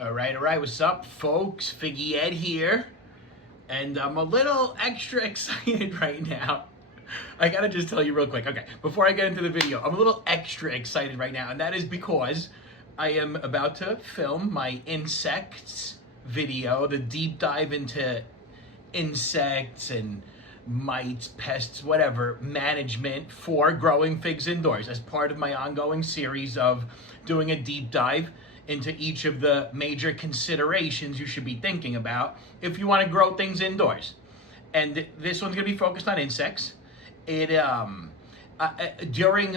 All right, what's up, folks? Figgy Ed here, and I'm a little extra excited right now. I gotta just tell you real quick, okay, before I get into the video, I'm a little extra excited right now, and that is because I am about to film my insects video, the deep dive into insects and mites, pests, whatever, management for growing figs indoors as part of my ongoing series of doing a deep dive into each of the major considerations you should be thinking about if you want to grow things indoors. And this one's going to be focused on insects. During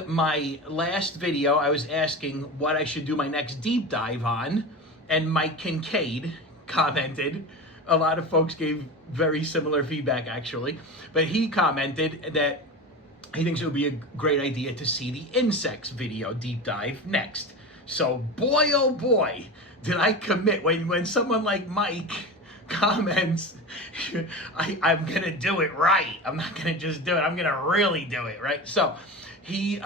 my last video, I was asking what I should do my next deep dive on, and Mike Kincaid commented. A lot of folks gave very similar feedback, actually, but he commented that he thinks it would be a great idea to see the insects video deep dive next. So boy, oh boy, did I commit. When someone like Mike comments, I'm gonna do it right. I'm not gonna just do it, I'm gonna really do it, right? So he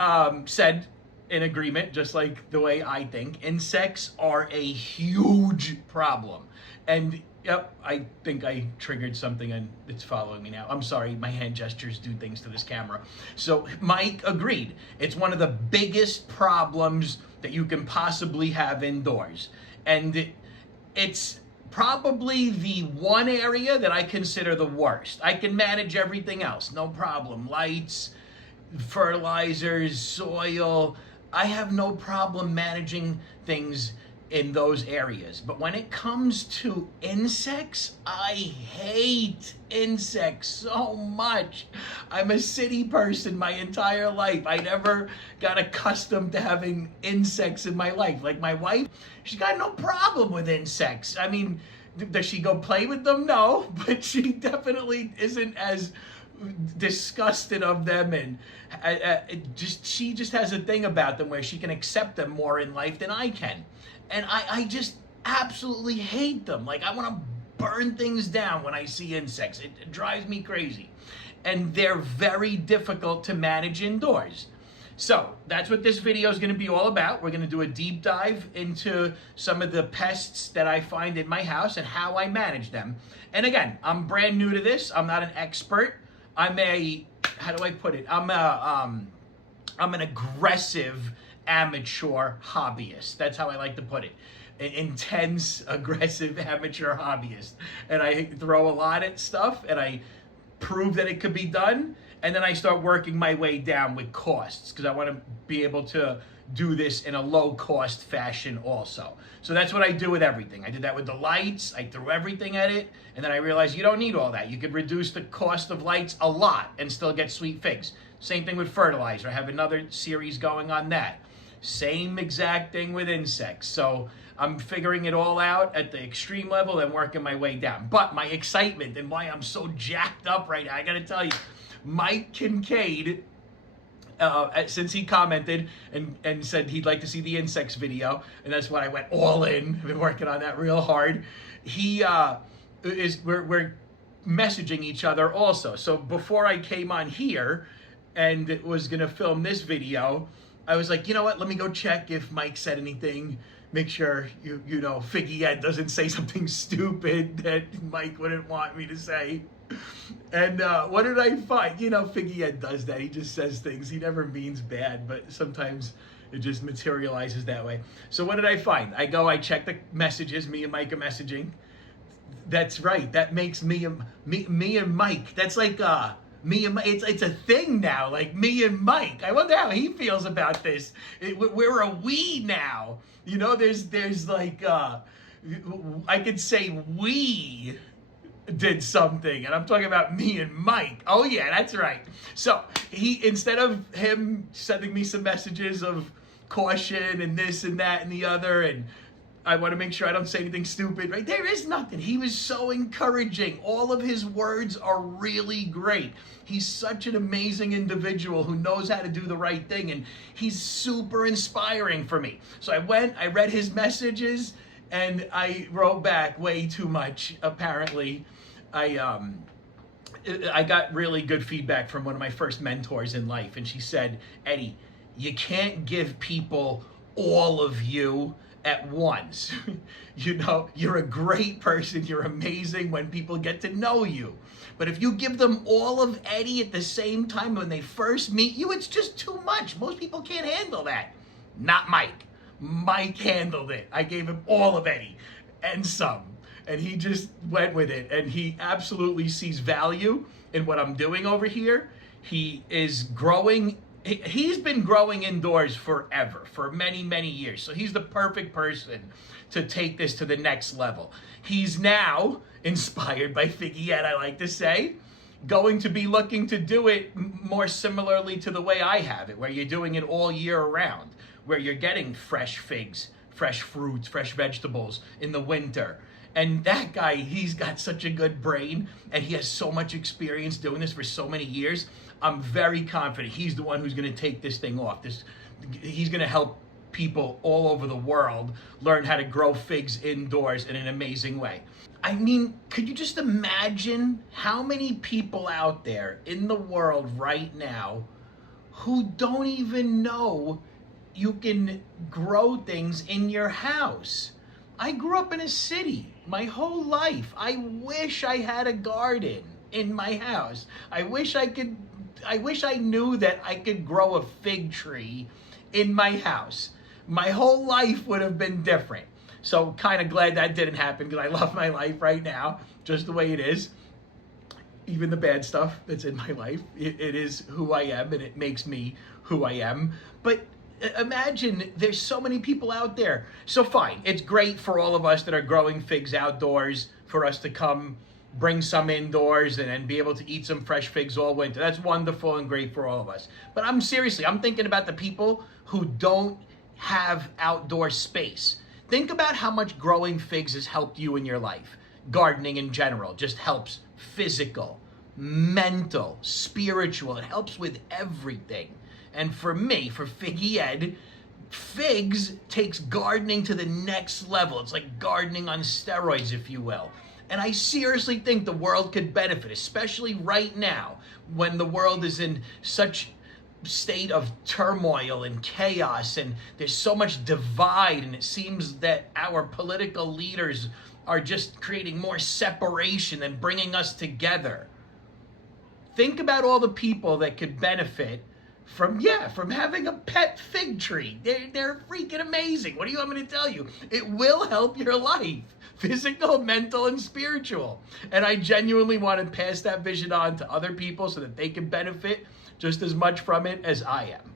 said in agreement, just like the way I think, insects are a huge problem. And yep, I think I triggered something and it's following me now. I'm sorry, my hand gestures do things to this camera. So Mike agreed. It's one of the biggest problems that you can possibly have indoors. And it's probably the one area that I consider the worst. I can manage everything else, no problem. Lights, fertilizers, soil. I have no problem managing things in those areas. But when it comes to insects, I hate insects so much. I'm a city person my entire life. I never got accustomed to having insects in my life. Like my wife, she's got no problem with insects. I mean, does she go play with them? No, but she definitely isn't as disgusted of them, and she just has a thing about them where she can accept them more in life than I can. And I just absolutely hate them. Like, I want to burn things down when I see insects. It drives me crazy. And they're very difficult to manage indoors. So that's what this video is going to be all about. We're going to do a deep dive into some of the pests that I find in my house and how I manage them. And again, I'm brand new to this. I'm not an expert. I'm a, how do I put it? I'm an aggressive amateur hobbyist. That's how I like to put it. An intense, aggressive amateur hobbyist. And I throw a lot at stuff and I prove that it could be done. And then I start working my way down with costs because I want to be able to do this in a low cost fashion also. So that's what I do with everything. I did that with the lights. I threw everything at it. And then I realized you don't need all that. You could reduce the cost of lights a lot and still get sweet figs. Same thing with fertilizer. I have another series going on that. Same exact thing with insects. So I'm figuring it all out at the extreme level and working my way down. But my excitement and why I'm so jacked up right now, I gotta tell you, Mike Kincaid, since he commented and said he'd like to see the insects video, and that's when I went all in. I've been working on that real hard. We're messaging each other also. So before I came on here and was gonna film this video, I was like, you know what, let me go check if Mike said anything. Make sure, you know, Figgy Ed doesn't say something stupid that Mike wouldn't want me to say. And what did I find? You know, Figgy Ed does that. He just says things. He never means bad, but sometimes it just materializes that way. So what did I find? I check the messages. Me and Mike are messaging. That's right. That makes me and Mike. That's like me and Mike. It's a thing now. Like me and Mike. I wonder how he feels about this. We're a we now. You know, there's like I could say we did something, and I'm talking about me and Mike. Oh yeah, that's right. So instead of him sending me some messages of caution and this and that and the other, and I want to make sure I don't say anything stupid, right? There is nothing. He was so encouraging. All of his words are really great. He's such an amazing individual who knows how to do the right thing, and he's super inspiring for me. So I read his messages, and I wrote back way too much, apparently. I got really good feedback from one of my first mentors in life, and she said, Eddie, you can't give people all of you at once. You know, you're a great person, you're amazing when people get to know you. But if you give them all of Eddie at the same time when they first meet you, it's just too much. Most people can't handle that. Not Mike. Mike handled it. I gave him all of Eddie and some. And he just went with it. And he absolutely sees value in what I'm doing over here. He is growing. He's been growing indoors forever, for many, many years. So he's the perfect person to take this to the next level. He's now, inspired by Figgy Ed, I like to say, going to be looking to do it more similarly to the way I have it, where you're doing it all year around, where you're getting fresh figs, fresh fruits, fresh vegetables in the winter. And that guy, he's got such a good brain, and he has so much experience doing this for so many years. I'm very confident he's the one who's going to take this thing off. He's going to help people all over the world learn how to grow figs indoors in an amazing way. I mean, could you just imagine how many people out there in the world right now who don't even know you can grow things in your house? I grew up in a city my whole life. I wish I had a garden in my house. I wish I knew that I could grow a fig tree in my house. My whole life would have been different. So kind of glad that didn't happen, because I love my life right now, just the way it is. Even the bad stuff that's in my life, it is who I am, and it makes me who I am. But imagine there's so many people out there. So fine, it's great for all of us that are growing figs outdoors, for us to come bring some indoors and be able to eat some fresh figs all winter. That's wonderful and great for all of us. But I'm thinking about the people who don't have outdoor space. Think about how much growing figs has helped you in your life. Gardening in general just helps physical, mental, spiritual. It helps with everything. And for me, for Figgy Ed, figs takes gardening to the next level. It's like gardening on steroids, if you will. And I seriously think the world could benefit, especially right now, when the world is in such state of turmoil and chaos, and there's so much divide, and it seems that our political leaders are just creating more separation than bringing us together. Think about all the people that could benefit from having a pet fig tree. They're freaking amazing. What do you want me to tell you? It will help your life, physical, mental, and spiritual. And I genuinely want to pass that vision on to other people so that they can benefit just as much from it as I am.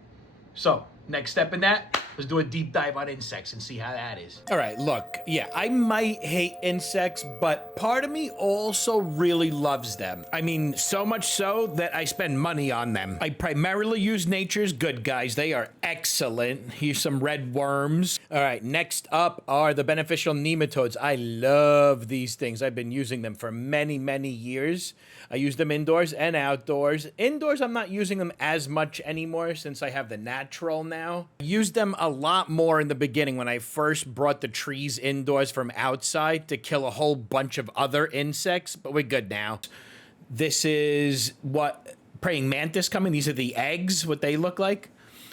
So, next step in that, let's do a deep dive on insects and see how that is. All right, look, yeah, I might hate insects, but part of me also really loves them. I mean, so much so that I spend money on them. I primarily use Nature's Good Guys. They are excellent. Here's some red worms. All right, next up are the beneficial nematodes. I love these things. I've been using them for many, many years. I use them indoors and outdoors. Indoors, I'm not using them as much anymore since I have the natural now. I used them a lot more in the beginning when I first brought the trees indoors from outside to kill a whole bunch of other insects, but we're good now. This is what praying mantis coming. These are the eggs, what they look like.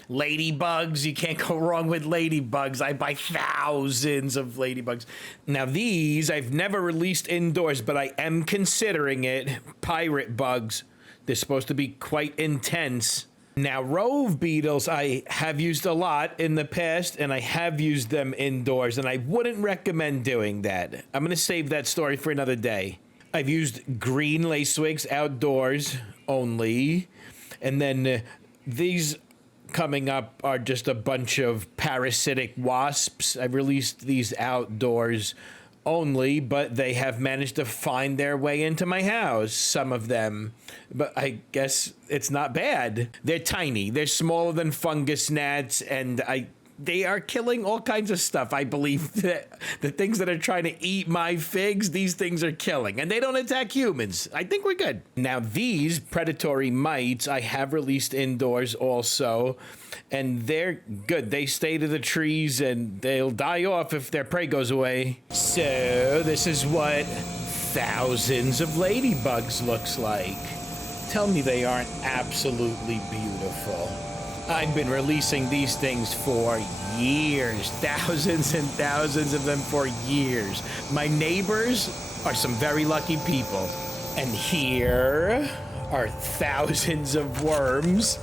Ladybugs, you can't go wrong with ladybugs. I buy thousands of ladybugs. Now these, I've never released indoors, but I am considering it. Pirate bugs. They're supposed to be quite intense. Now rove beetles, I have used a lot in the past, and I have used them indoors, and I wouldn't recommend doing that. I'm going to save that story for another day. I've used green lacewings outdoors only, and then these coming up are just a bunch of parasitic wasps. I've released these outdoors only, but they have managed to find their way into my house, some of them. But I guess it's not bad. They're tiny. They're smaller than fungus gnats, and they are killing all kinds of stuff. I believe that the things that are trying to eat my figs, these things are killing, and they don't attack humans. I think we're good. Now these predatory mites I have released indoors also, and they're good. They stay to the trees and they'll die off if their prey goes away. So this is what thousands of ladybugs looks like. Tell me they aren't absolutely beautiful. I've been releasing these things for years, thousands and thousands of them for years. My neighbors are some very lucky people. And here are thousands of worms.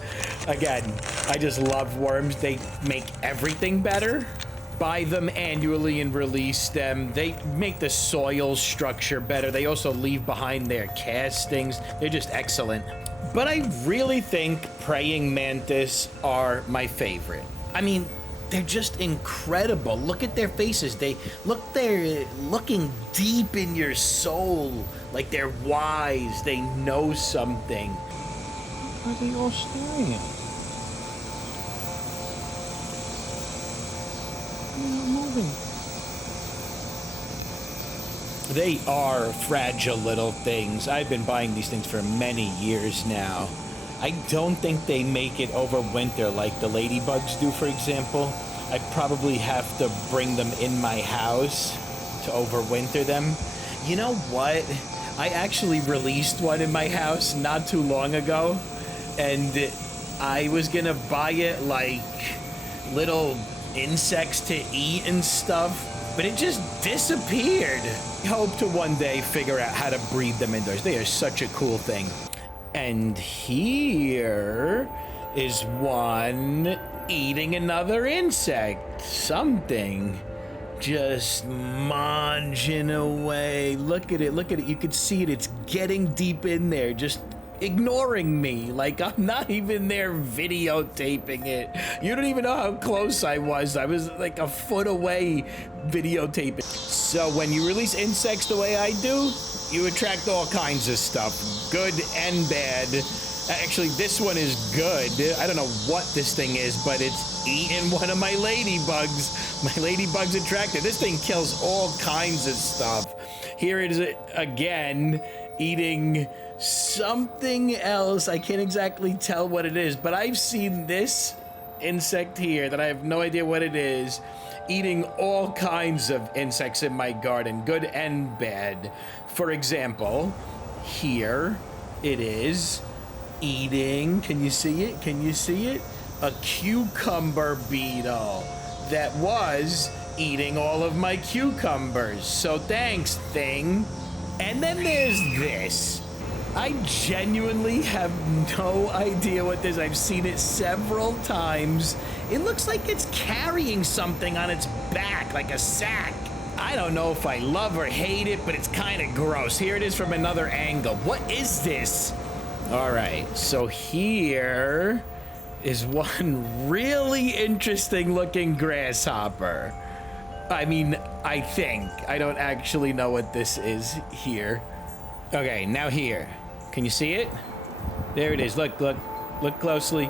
Again, I just love worms. They make everything better. Buy them annually and release them. They make the soil structure better. They also leave behind their castings. They're just excellent. But I really think praying mantis are my favorite. I mean, they're just incredible. Look at their faces. They're looking deep in your soul. Like they're wise. They know something. What are they all staring at? They're not moving. They are fragile little things. I've been buying these things for many years now. I don't think they make it over winter like the ladybugs do, for example. I probably have to bring them in my house to overwinter them. You know what? I actually released one in my house not too long ago, and I was gonna buy it like little insects to eat and stuff, but it just disappeared. I hope to one day figure out how to breed them indoors. They are such a cool thing. And here is one eating another insect. Something just munching away. Look at it, look at it. You can see it. It's getting deep in there, just ignoring me. Like I'm not even there videotaping it. You don't even know how close I was. I was like a foot away videotaping. So when you release insects the way I do, you attract all kinds of stuff, good and bad. Actually, this one is good. I don't know what this thing is, but it's eating one of my ladybugs. My ladybug's attracted. This thing kills all kinds of stuff. Here it is again, eating something else. I can't exactly tell what it is, but I've seen this insect here that I have no idea what it is, eating all kinds of insects in my garden, good and bad. For example, here it is eating, can you see it? Can you see it? A cucumber beetle that was eating all of my cucumbers. So thanks, thing. And then there's this. I genuinely have no idea what this is. I've seen it several times. It looks like it's carrying something on its back, like a sack. I don't know if I love or hate it, but it's kind of gross. Here it is from another angle. What is this? All right, so here is one really interesting looking grasshopper. I mean, I think. I don't actually know what this is here. Okay, now here. Can you see it? There it is. Look closely.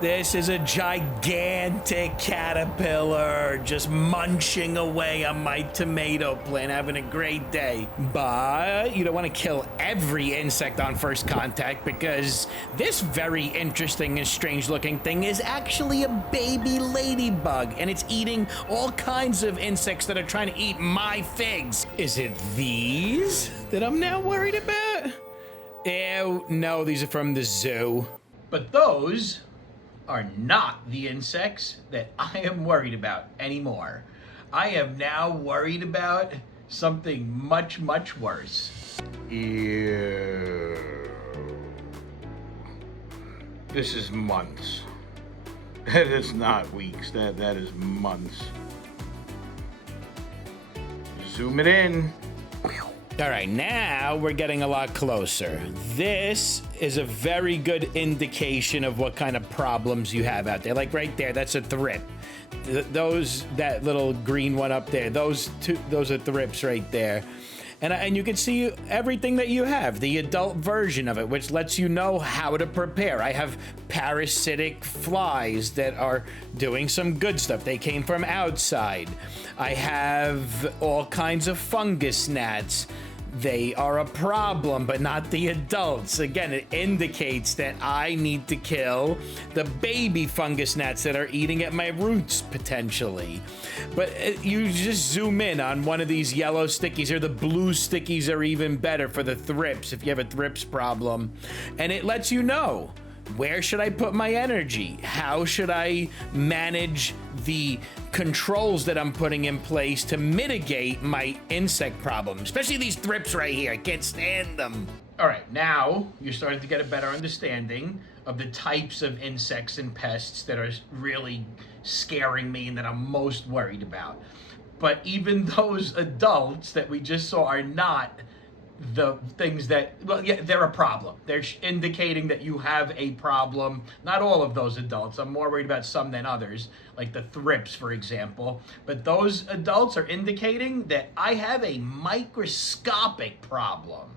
This is a gigantic caterpillar just munching away on my tomato plant, having a great day. But you don't want to kill every insect on first contact, because this very interesting and strange looking thing is actually a baby ladybug, and it's eating all kinds of insects that are trying to eat my figs. Is it these that I'm now worried about? Ew, no, these are from the zoo. But those are not the insects that I am worried about anymore. I am now worried about something much, much worse. Ew. This is months. That is not weeks. That is months. Zoom it in. All right, now we're getting a lot closer. This is a very good indication of what kind of problems you have out there. Like right there, that's a thrip. That little green one up there, those are thrips right there. And you can see everything that you have, the adult version of it, which lets you know how to prepare. I have parasitic flies that are doing some good stuff. They came from outside. I have all kinds of fungus gnats. They are a problem, but not the adults. Again, it indicates that I need to kill the baby fungus gnats that are eating at my roots, potentially. But you just zoom in on one of these yellow stickies, or the blue stickies are even better for the thrips, if you have a thrips problem. And it lets you know Where should I put my energy? How should I manage the controls that I'm putting in place to mitigate my insect problem? Especially these thrips right here. I can't stand them. All right, now you're starting to get a better understanding of the types of insects and pests that are really scaring me and that I'm most worried about. But even those adults that we just saw are not the things that, well, yeah, they're a problem. They're indicating that you have a problem. Not all of those adults. I'm more worried about some than others, like the thrips, for example. But those adults are indicating that I have a microscopic problem.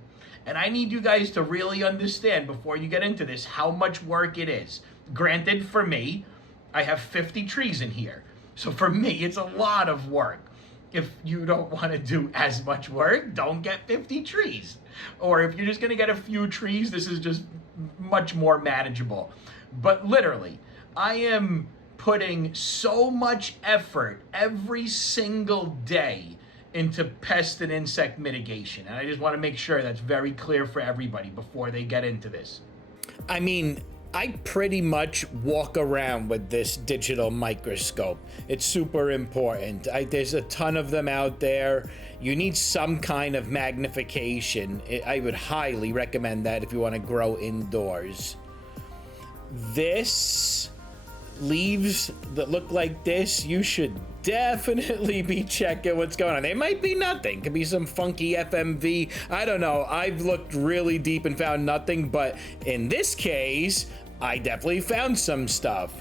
And I need you guys to really understand before you get into this how much work it is. Granted, for me, I have 50 trees in here. So for me, it's a lot of work. If you don't want to do as much work, don't get 50 trees. Or if you're just going to get a few trees, this is just much more manageable. But literally, I am putting so much effort every single day into pest and insect mitigation. And I just want to make sure that's very clear for everybody before they get into this. I mean, I pretty much walk around with this digital microscope. It's super important. There's a ton of them out there. You need some kind of magnification. I would highly recommend that if you want to grow indoors. This leaves that look like this, you should definitely be checking what's going on. They might be nothing. Could be some funky FMV. I don't know. I've looked really deep and found nothing, but in this case, I definitely found some stuff.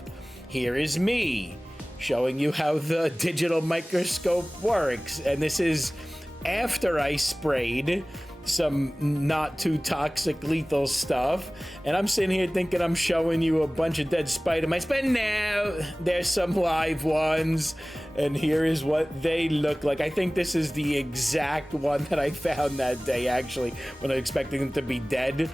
Here is me showing you how the digital microscope works. And this is after I sprayed some not too toxic lethal stuff, and I'm sitting here thinking I'm showing you a bunch of dead spider mites, but now there's some live ones, and here is what they look like. I think this is the exact one that I found that day, actually, when I was expecting them to be dead.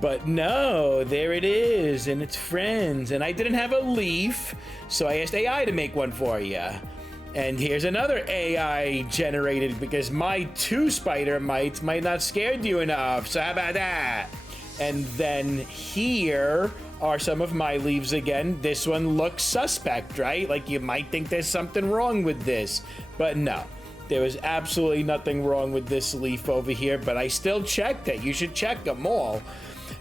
But no, there it is, and it's friends. And I didn't have a leaf, so I asked AI to make one for you. And here's another AI generated because my 2 spider mites might not scared you enough. So how about that? And then here are some of my leaves again. This one looks suspect, right? Like you might think there's something wrong with this, but no. There was absolutely nothing wrong with this leaf over here, but I still checked it. You should check them all.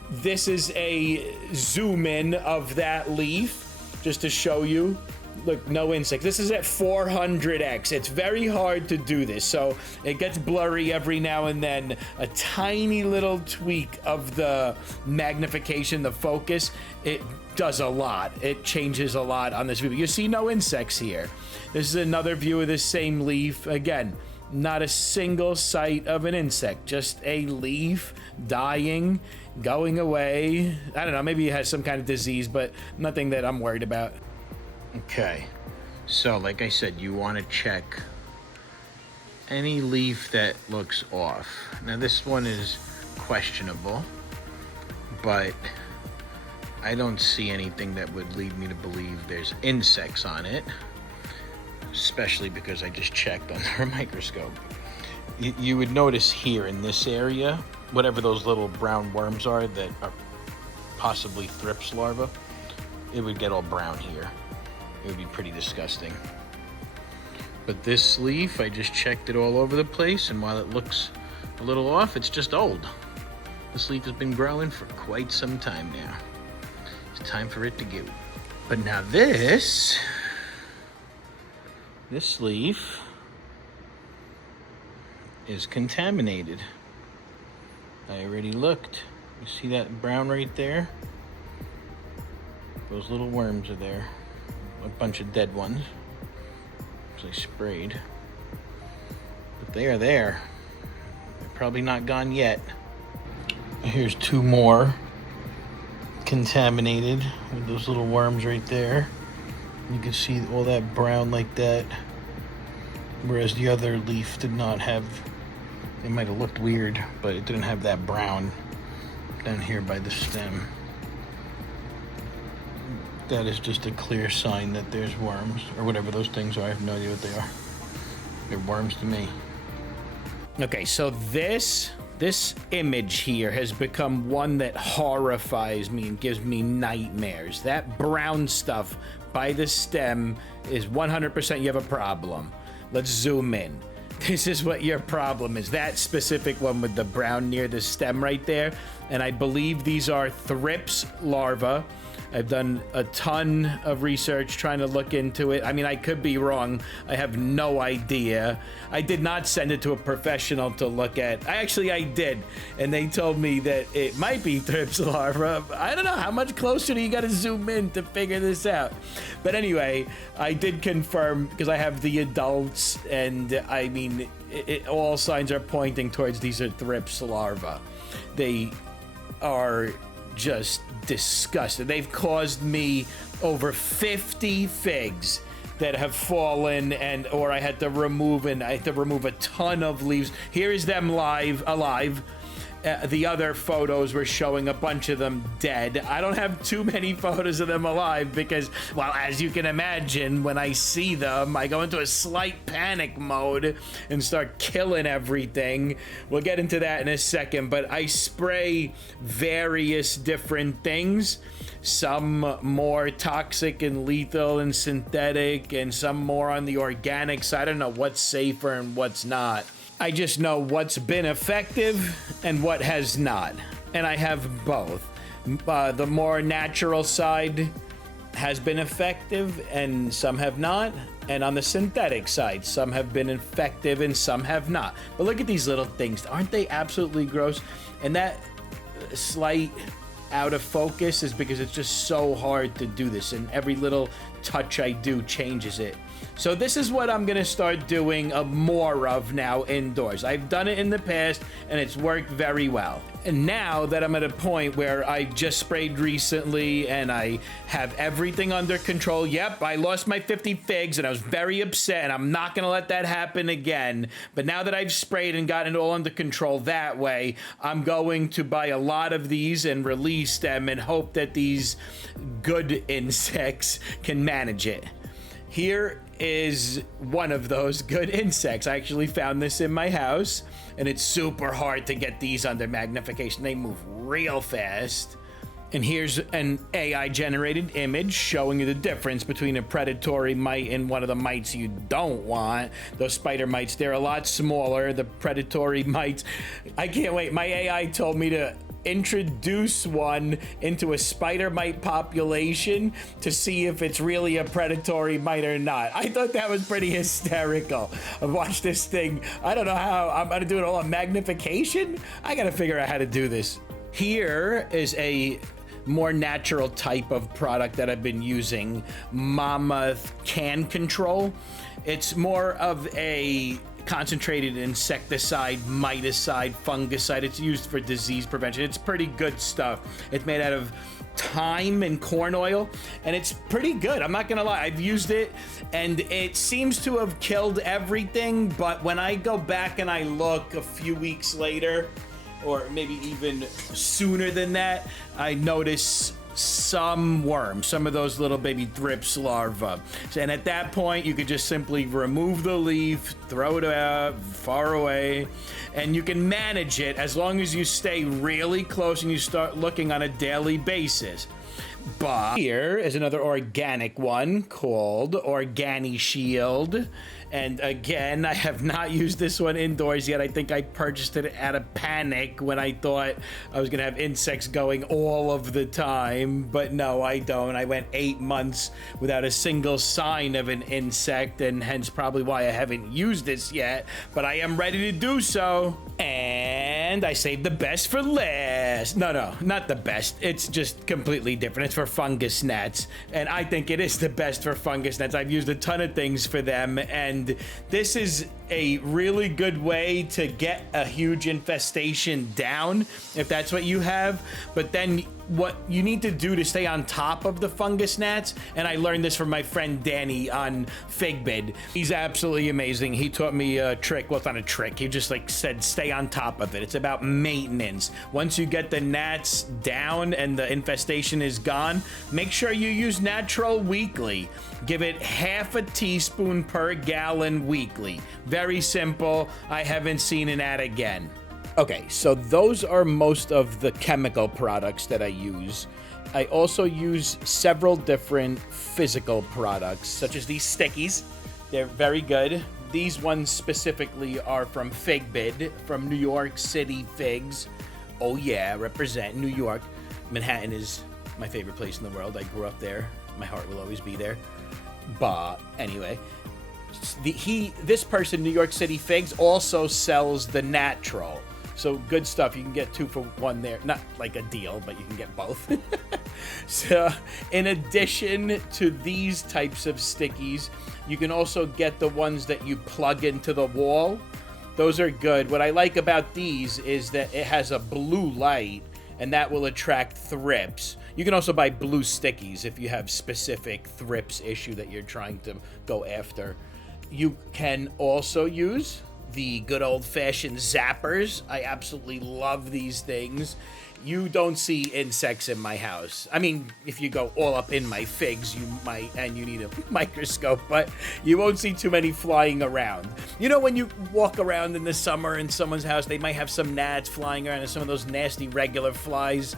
This is a zoom in of that leaf just to show you. Look, no insects. This is at 400x. It's very hard to do this, so it gets blurry every now and then. A tiny little tweak of the magnification, the focus, it does a lot. It changes a lot on this view. You see no insects here. This is another view of this same leaf. Again, not a single sight of an insect, just a leaf dying, going away. I don't know, maybe it has some kind of disease, but nothing that I'm worried about. Okay, so like I said, you want to check any leaf that looks off. Now this one is questionable, but I don't see anything that would lead me to believe there's insects on it, especially because I just checked under a microscope. You would notice here in this area, whatever those little brown worms are that are possibly thrips larvae, it would get all brown here. It would be pretty disgusting. But this leaf, I just checked it all over the place, and while it looks a little off, it's just old. This leaf has been growing for quite some time now. It's time for it to go. But now this leaf is contaminated. I already looked. You see that brown right there? Those little worms are there. A bunch of dead ones, which I sprayed. But they are there. They're probably not gone yet. Here's 2 more contaminated with those little worms right there. You can see all that brown like that. Whereas the other leaf did not have, it might have looked weird, but it didn't have that brown down here by the stem. That is just a clear sign that there's worms, or whatever those things are. I have no idea what they are. They're worms to me. Okay, so this This image here has become one that horrifies me and gives me nightmares. That brown stuff by the stem is 100% you have a problem. Let's zoom in. This is what your problem is. That specific one with the brown near the stem right there. And I believe these are thrips larvae. I've done a ton of research trying to look into it. I mean, I could be wrong. I have no idea. I did not send it to a professional to look at. I did. And they told me that it might be thrips larva. I don't know. How much closer do you got to zoom in to figure this out? But anyway, I did confirm because I have the adults. And I mean, all signs are pointing towards these are thrips larvae. They are just disgusting. They've caused me over 50 figs that have fallen or I had to remove, and I had to remove a ton of leaves. Here is them alive. The other photos were showing a bunch of them dead. I don't have too many photos of them alive because, well, as you can imagine, when I see them, I go into a slight panic mode and start killing everything. We'll get into that in a second, but I spray various different things. Some more toxic and lethal and synthetic, and some more on the organic side. I don't know what's safer and what's not. I just know what's been effective and what has not. And I have both. The more natural side has been effective and some have not. And on the synthetic side, some have been effective and some have not. But look at these little things. Aren't they absolutely gross? And that slight out of focus is because it's just so hard to do this. And every little touch I do changes it. So this is what I'm gonna start doing more of now indoors. I've done it in the past and it's worked very well. And now that I'm at a point where I just sprayed recently and I have everything under control. Yep, I lost my 50 figs and I was very upset and I'm not gonna let that happen again. But now that I've sprayed and gotten it all under control that way, I'm going to buy a lot of these and release them and hope that these good insects can manage it. Here is one of those good insects. I actually found this in my house, and it's super hard to get these under magnification. They move real fast. And here's an AI-generated image showing you the difference between a predatory mite and one of the mites you don't want. Those spider mites, they're a lot smaller. The predatory mites, I can't wait. My AI told me to introduce one into a spider mite population to see if it's really a predatory mite or not. I thought that was pretty hysterical. I watched this thing. I don't know how I'm gonna do it all on magnification. I gotta figure out how to do this. Here is a more natural type of product that I've been using, Mammoth CannControl. It's more of a concentrated insecticide, miticide, fungicide. It's used for disease prevention. It's pretty good stuff. It's made out of thyme and corn oil, and it's pretty good. I'm not gonna lie. I've used it, and it seems to have killed everything, but when I go back and I look a few weeks later, or maybe even sooner than that, I notice some worms, some of those little baby thrips larvae. And at that point, you could just simply remove the leaf, throw it out far away, and you can manage it as long as you stay really close and you start looking on a daily basis. But here is another organic one called Organi Shield. And again, I have not used this one indoors yet. I think I purchased it out of panic when I thought I was gonna have insects going all of the time, but no, I don't. I went 8 months without a single sign of an insect, and hence probably why I haven't used this yet, but I am ready to do so. And I saved the best for last. No, not the best. It's just completely different. It's for fungus gnats, and I think it is the best for fungus gnats. I've used a ton of things for them, and this is a really good way to get a huge infestation down if that's what you have. But then what you need to do to stay on top of the fungus gnats, and I learned this from my friend Danny on Figbid. He's absolutely amazing. He taught me a trick. Well, it's not a trick. He just said stay on top of it. It's about maintenance. Once you get the gnats down and the infestation is gone, make sure you use Natural weekly. Give it half a teaspoon per gallon weekly. Very simple. I haven't seen an ad again. Okay, so those are most of the chemical products that I use. I also use several different physical products, such as these stickies. They're very good. These ones specifically are from Figbid, from New York City Figs. Oh yeah, represent New York. Manhattan is my favorite place in the world. I grew up there. My heart will always be there. But anyway, this person, New York City Figs, also sells the natural. So good stuff. You can get 2 for 1 there. Not like a deal, but you can get both. So in addition to these types of stickies, you can also get the ones that you plug into the wall. Those are good. What I like about these is that it has a blue light, and that will attract thrips. You can also buy blue stickies if you have specific thrips issue that you're trying to go after. You can also use the good old-fashioned zappers. I absolutely love these things. You don't see insects in my house. I mean, if you go all up in my figs, you might, and you need a microscope, but you won't see too many flying around. You know, when you walk around in the summer in someone's house, they might have some gnats flying around and some of those nasty regular flies.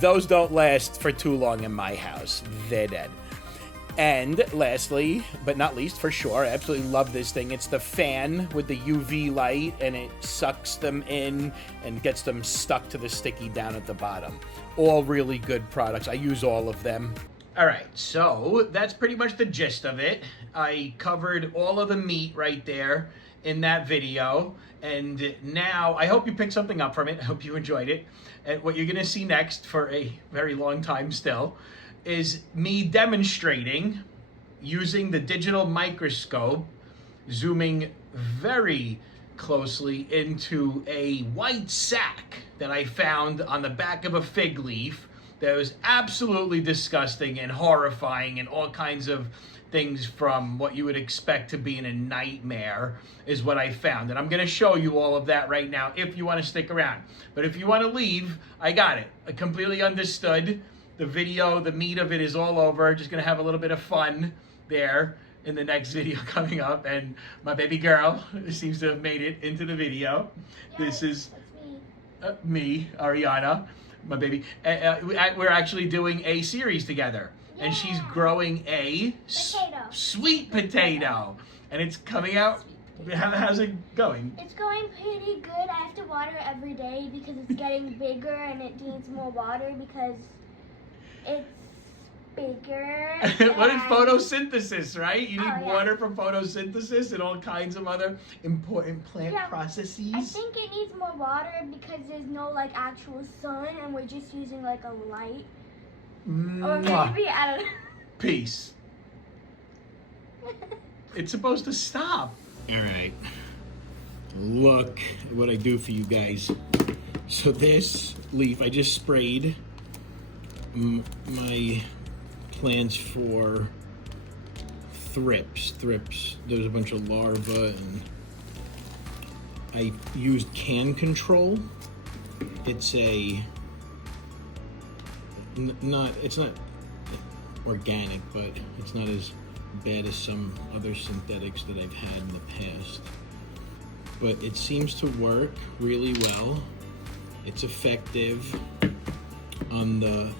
Those don't last for too long in my house. They're dead. And lastly, but not least, for sure, I absolutely love this thing. It's the fan with the UV light, and it sucks them in and gets them stuck to the sticky down at the bottom. All really good products. I use all of them. All right, so that's pretty much the gist of it. I covered all of the meat right there in that video. And now, I hope you picked something up from it. I hope you enjoyed it. And what you're going to see next for a very long time still is me demonstrating using the digital microscope, zooming very closely into a white sac that I found on the back of a fig leaf that was absolutely disgusting and horrifying, and all kinds of things from what you would expect to be in a nightmare is what I found. And I'm going to show you all of that right now if you want to stick around. But if you want to leave, I got it. I completely understood. The video, the meat of it is all over. Just going to have a little bit of fun there in the next video coming up. And my baby girl seems to have made it into the video. Yeah, this is me, Ariana, my baby. We're actually doing a series together. Yeah. And she's growing a sweet potato. And it's coming out. How's it going? It's going pretty good. I have to water it every day because it's getting bigger and it needs more water because it's bigger. What is photosynthesis, right? You need water for photosynthesis and all kinds of other important plant processes. I think it needs more water because there's no like actual sun and we're just using like a light. Or maybe, I don't know. Peace. It's supposed to stop. All right. Look at what I do for you guys. So this leaf, I just sprayed my plants for thrips. There's a bunch of larvae, and I used CannControl. It's it's not organic, but it's not as bad as some other synthetics that I've had in the past. But it seems to work really well. It's effective on the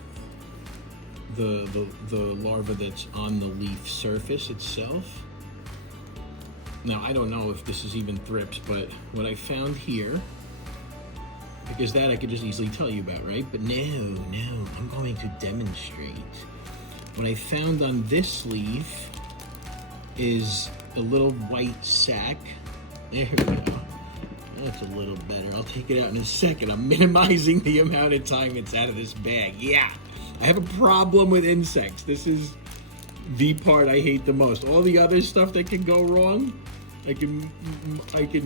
larva that's on the leaf surface itself. Now, I don't know if this is even thrips, but what I found here, because that I could just easily tell you about, right? But no, I'm going to demonstrate. What I found on this leaf is a little white sac. There we go. That's a little better. I'll take it out in a second. I'm minimizing the amount of time it's out of this bag. Yeah. I have a problem with insects. This is the part I hate the most. All the other stuff that can go wrong, I can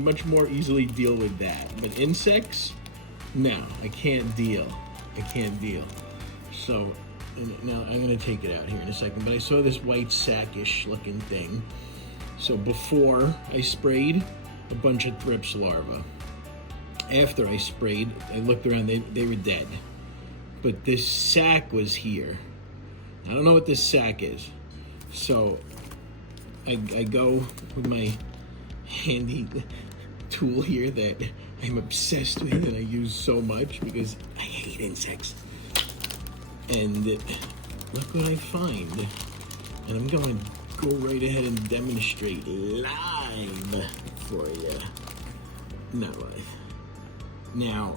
much more easily deal with that. But insects, no, I can't deal. So now I'm gonna take it out here in a second. But I saw this white sackish looking thing. So before I sprayed a bunch of thrips larvae. After I sprayed, I looked around, they were dead. But this sac was here. I don't know what this sac is. So I go with my handy tool here that I'm obsessed with and I use so much because I hate insects. And look what I find. And I'm going to go right ahead and demonstrate live for you. Not live. Now,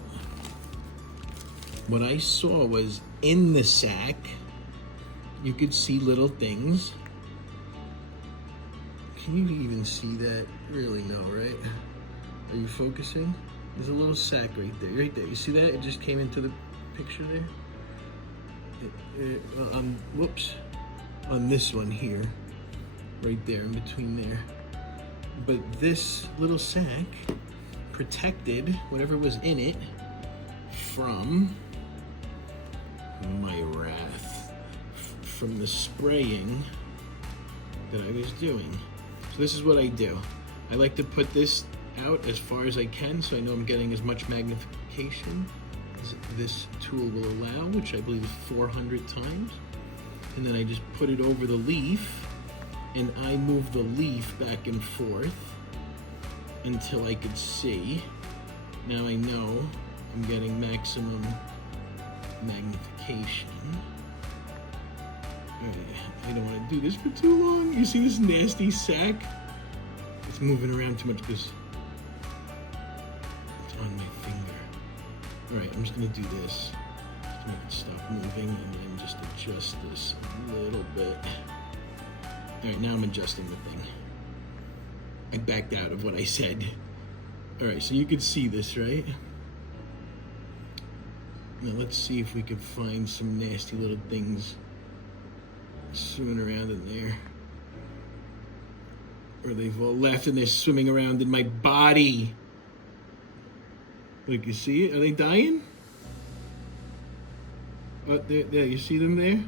what I saw was in the sack, you could see little things. Can you even see that? Really, no, right? Are you focusing? There's a little sack right there. Right there. You see that? It just came into the picture there. Whoops. On this one here. Right there, in between there. But this little sack protected whatever was in it from my wrath. From the spraying that I was doing. So this is what I do. I like to put this out as far as I can so I know I'm getting as much magnification as this tool will allow, which I believe is 400 times. And then I just put it over the leaf and I move the leaf back and forth until I could see. Now I know I'm getting maximum magnification. I don't want to do this for too long. You see this nasty sack? It's moving around too much because it's on my finger. Alright, I'm just going to do this. Just make it stop moving and then just adjust this a little bit. Alright, now I'm adjusting the thing. I backed out of what I said. Alright, so you can see this, right? Now let's see if we can find some nasty little things swimming around in there. Or they've all left and they're swimming around in my body. Look, you see it? Are they dying? Oh, there, you see them there?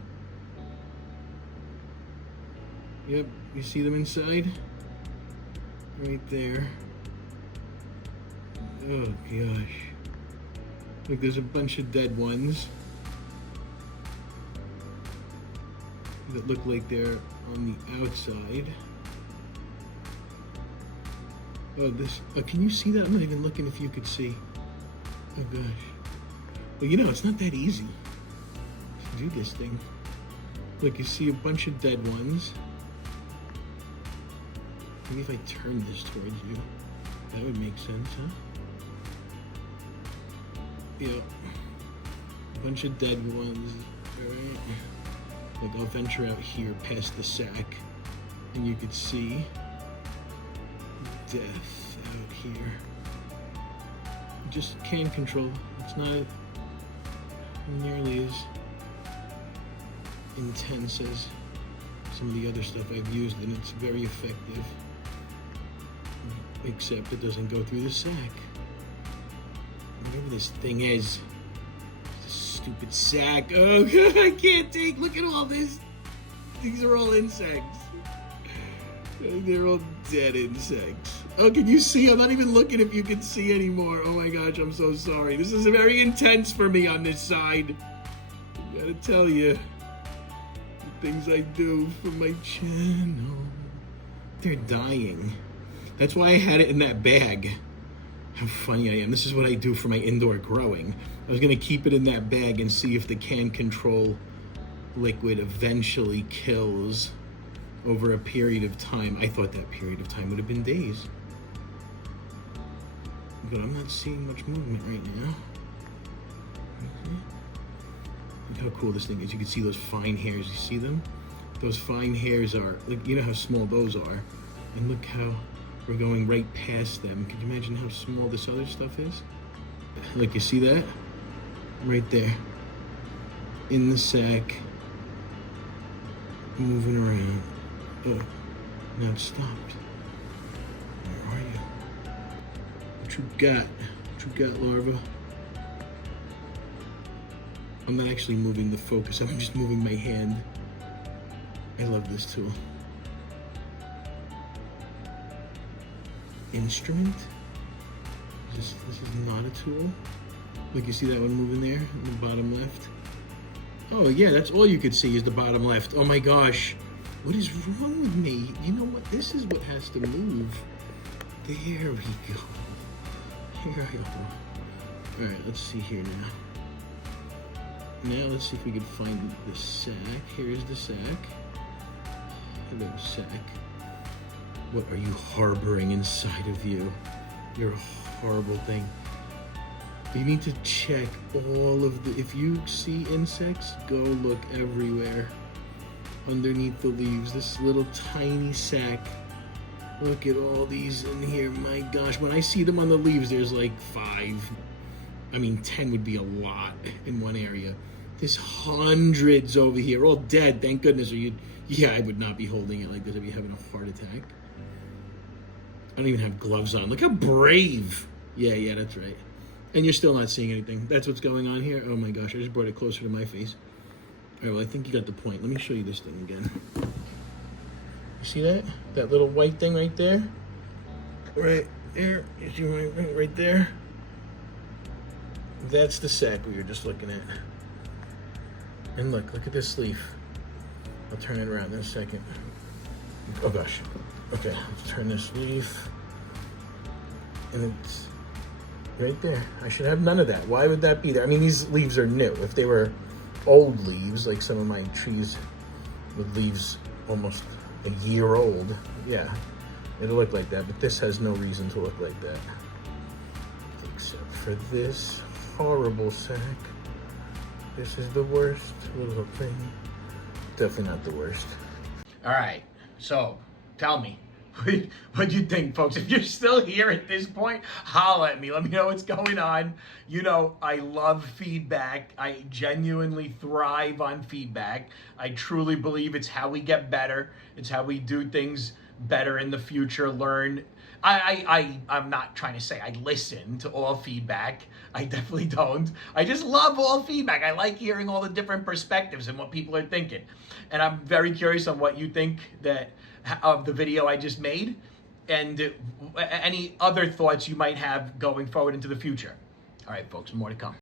Yep, you see them inside? Right there. Oh gosh. Look, there's a bunch of dead ones that look like they're on the outside. Oh, can you see that? I'm not even looking if you could see. Oh gosh. Well, you know, it's not that easy to do this thing. Look, you see a bunch of dead ones. Maybe if I turn this towards you, that would make sense, huh? Yep. A bunch of dead ones. Alright. Like, I'll venture out here past the sack, and you could see death out here. Just CannControl. It's not nearly as intense as some of the other stuff I've used, and it's very effective. Except it doesn't go through the sack. Whatever this thing is. This stupid sack. Oh god, I can't take. Look at all this. These are all insects. They're all dead insects. Oh, can you see? I'm not even looking if you can see anymore. Oh my gosh, I'm so sorry. This is very intense for me on this side. I gotta tell you. The things I do for my channel. They're dying. That's why I had it in that bag. How funny I am. This is what I do for my indoor growing. I was gonna keep it in that bag and see if the CannControl liquid eventually kills over a period of time. I thought that period of time would have been days. But I'm not seeing much movement right now. Look how cool this thing is. You can see those fine hairs. You see them? Those fine hairs are, like, you know how small those are. And look how we're going right past them. Can you imagine how small this other stuff is? Look, you see that? Right there. In the sack. Moving around. Oh, now it stopped. Where are you? What you got? What you got, larva? I'm not actually moving the focus. I'm just moving my hand. I love this tool. Instrument? This is not a tool. Look, you see that one moving there in the bottom left? Oh yeah, that's all you could see is the bottom left. Oh my gosh. What is wrong with me? You know what? This is what has to move. There we go. Here I go. All right, let's see here now. Now let's see if we can find the sac. Here's the sac. Hello, sac. What are you harboring inside of you? You're a horrible thing. You need to check all of the, if you see insects, go look everywhere. Underneath the leaves, this little tiny sac. Look at all these in here, my gosh. When I see them on the leaves, there's like 5. I mean, 10 would be a lot in one area. There's hundreds over here, all dead, thank goodness. Or yeah, I would not be holding it like this. I'd be having a heart attack. I don't even have gloves on. Look how brave. Yeah, that's right. And you're still not seeing anything. That's what's going on here. Oh my gosh, I just brought it closer to my face. All right, well, I think you got the point. Let me show you this thing again. You see that? That little white thing right there? Right there. You see right there? That's the sac we were just looking at. And look at this leaf. I'll turn it around in a second. Oh gosh. Okay, let's turn this leaf. And it's right there. I should have none of that. Why would that be there? I mean, these leaves are new. If they were old leaves, like some of my trees with leaves almost a year old, yeah, it'll look like that. But this has no reason to look like that. Except for this horrible sac. This is the worst little thing. Definitely not the worst. All right, so tell me, what do you think, folks? If you're still here at this point, holla at me. Let me know what's going on. You know, I love feedback. I genuinely thrive on feedback. I truly believe it's how we get better. It's how we do things better in the future, learn. I'm not trying to say I listen to all feedback. I definitely don't. I just love all feedback. I like hearing all the different perspectives and what people are thinking. And I'm very curious on what you think of the video I just made and any other thoughts you might have going forward into the future. All right, folks, more to come.